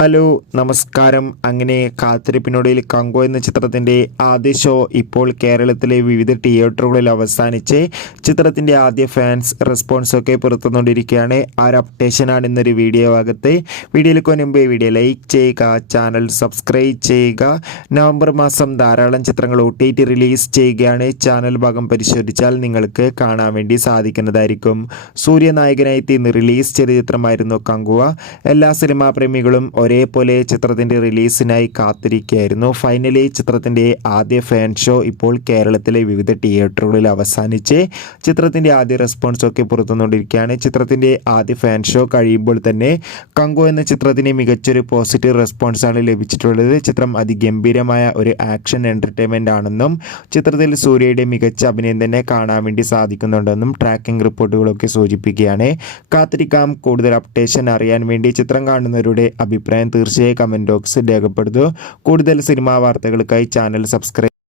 Hello നമസ്കാരം. അങ്ങനെ കാത്തിരിപ്പിനൊടുവിൽ കങ്കോ എന്ന ചിത്രത്തിൻ്റെ ആദ്യ ഷോ ഇപ്പോൾ കേരളത്തിലെ വിവിധ തിയേറ്ററുകളിൽ അവസാനിച്ച് ചിത്രത്തിൻ്റെ ആദ്യ ഫാൻസ് റെസ്പോൺസൊക്കെ പുറത്തുകൊണ്ടിരിക്കുകയാണ്. ആ ഒരു അപ്ഡേഷനാണ് ഇന്നൊരു വീഡിയോ ഭാഗത്ത്. വീഡിയോയിലേക്ക് മുൻപ് വീഡിയോ ലൈക്ക് ചെയ്യുക, ചാനൽ സബ്സ്ക്രൈബ് ചെയ്യുക. നവംബർ മാസം ധാരാളം ചിത്രങ്ങൾ OTT റിലീസ് ചെയ്യുകയാണ്. ചാനൽ ഭാഗം പരിശോധിച്ചാൽ നിങ്ങൾക്ക് കാണാൻ വേണ്ടി സാധിക്കുന്നതായിരിക്കും. സൂര്യ നായകനായി ഇന്ന് റിലീസ് ചെയ്ത ചിത്രമായിരുന്നു കങ്കുവ. എല്ലാ സിനിമാ പ്രേമികളും ഒരേപോലെ ചിത്രത്തിൻ്റെ റിലീസിനായി കാത്തിരിക്കുകയായിരുന്നു. ഫൈനലി ചിത്രത്തിൻ്റെ ആദ്യ ഫാൻ ഷോ ഇപ്പോൾ കേരളത്തിലെ വിവിധ തിയേറ്ററുകളിൽ അവസാനിച്ച് ചിത്രത്തിൻ്റെ ആദ്യ റെസ്പോൺസൊക്കെ പുറത്തുകൊണ്ടിരിക്കുകയാണ്. ചിത്രത്തിൻ്റെ ആദ്യ ഫാൻ ഷോ കഴിയുമ്പോൾ തന്നെ കങ്കോ എന്ന ചിത്രത്തിന് മികച്ചൊരു പോസിറ്റീവ് റെസ്പോൺസാണ് ലഭിച്ചിട്ടുള്ളത്. ചിത്രം അതിഗംഭീരമായ ഒരു ആക്ഷൻ എൻ്റർടൈൻമെൻ്റ് ആണെന്നും ചിത്രത്തിൽ സൂര്യയുടെ മികച്ച അഭിനയം തന്നെ കാണാൻ വേണ്ടി സാധിക്കുന്നുണ്ടെന്നും ട്രാക്കിംഗ് റിപ്പോർട്ടുകളൊക്കെ സൂചിപ്പിക്കുകയാണ്. കാത്തിരിക്കാം. കൂടുതൽ അപ്ഡേഷൻ അറിയാൻ വേണ്ടി ചിത്രം കാണുന്നവരുടെ അഭിപ്രായം തീർച്ചയായും കമൻറ്റ് ബോക്സിൽ രേഖപ്പെടുത്തൂ. കൂടുതൽ സിനിമാ വാർത്തകൾക്കായി ചാനൽ സബ്സ്ക്രൈബ്